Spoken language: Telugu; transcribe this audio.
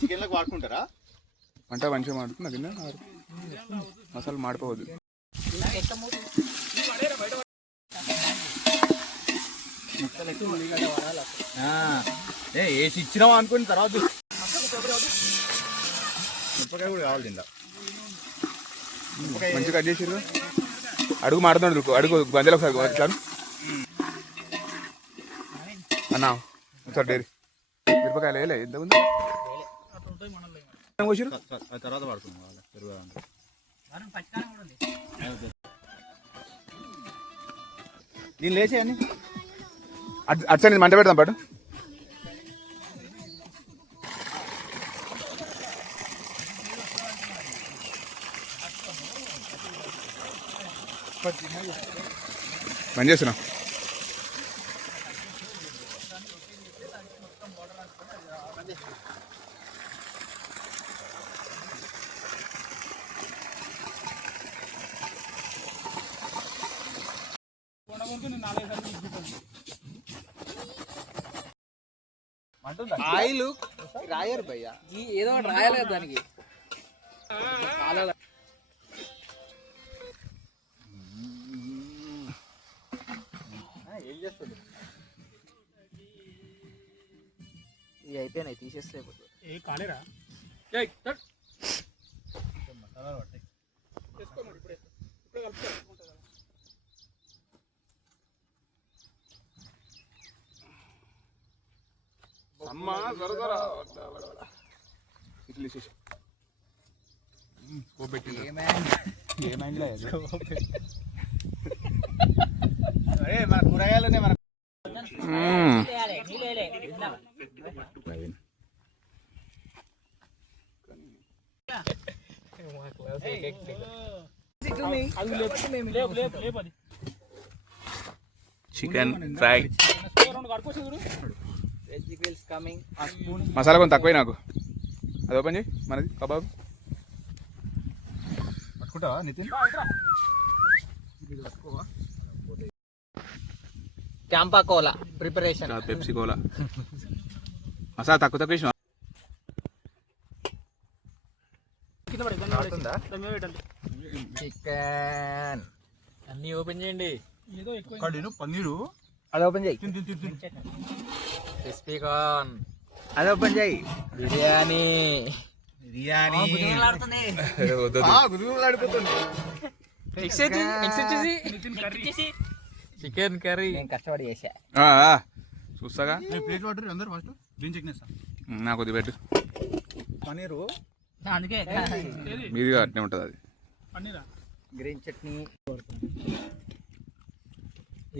చికెన్లకు వాడుకుంటారా వంట మంచిగా మాడుతుంది తిన్నా మసాలా మాడిపోవద్దు. వేసి ఇచ్చినావా అనుకుని తర్వాత మిరపకాయ కూడా కావాలి తిందా మంచిగా కట్ చేసిరు. అడుగు మాడుతున్నాడు, అడుగు గంజలు ఒకసారి అన్నా ఒకసారి డైరీ మిరపకాయలు వేయలే ఎంతమంది తర్వాత పడుతున్నాం. దీన్ని లేచేయని అచ్చండి మంట పెడతాం పాటు. పని చేస్తున్నా ఆయిల్ రాయరు భయ్య, ఏదో ఒకటి రాయలేదు దానికి. ఏం చేస్తుంది ఇవి అయిపోయినాయి, తీసేస్తే ఏ కాలేరా మసాలాలు పట్టాయి. అమ్మా ఇట్లా వేసేసి మన కూరగాయలనే మన చికెన్ ఫ్రై కమింగ్. మసాలా కొంచెం తక్కువ నాకు. అది ఓపెన్ చేయి మనది కబాబ్. పట్టుకుంటావా Nitin? Campa Cola preparation. Pepsi cola masala తక్కువ తక్కువ వేసిన. చికెన్ అన్నీ ఓపెన్ చేయండి. ఏదో ఎక్కువ పన్నీరు అది ఓపెన్ చేయి. క్రిస్పీ కార్న్ అది ఓపెన్ చేయి. బిర్యానీ బిర్యానీ గురుగులాడిపోతుంది. చికెన్ కర్రీ నేను కష్టపడి చేసా. చూస్తాగా ప్లేట్ వాటర్ అందరు ఫస్ట్ గ్రీన్ చికెన్ వేస్తా. నాకు కొద్ది పెట్టు. పన్నీరు అందుకే మీదిగా అట్నే ఉంటుంది అది. పన్నీరా గ్రీన్ చట్నీ